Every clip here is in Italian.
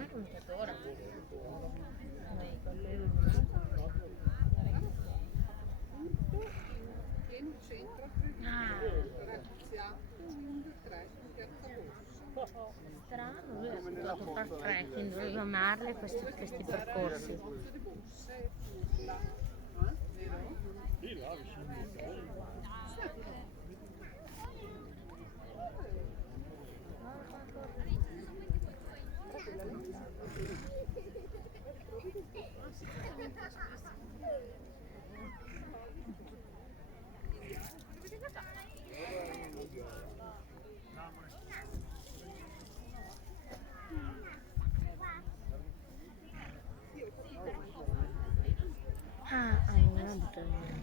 Ora. Vieni in centro, Ah, Graziato, 1-3, Piazza Borsa. strano, lui ha studiato far trekking, doveva amarle questi percorsi. Tutte le borse, là, vero? Non la butto via.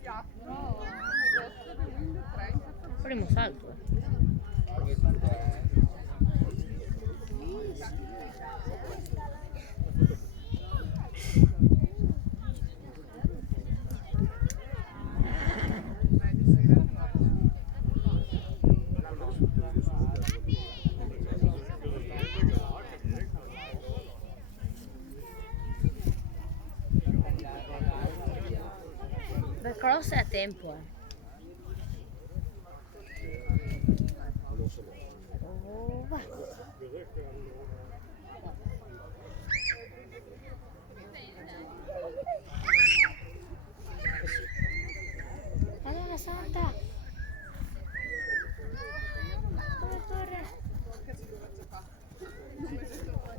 Piatto, negozio del 1-3 in Piazza Borsa. Primo salto. Di sera Beh, cross è a tempo, Oh, va.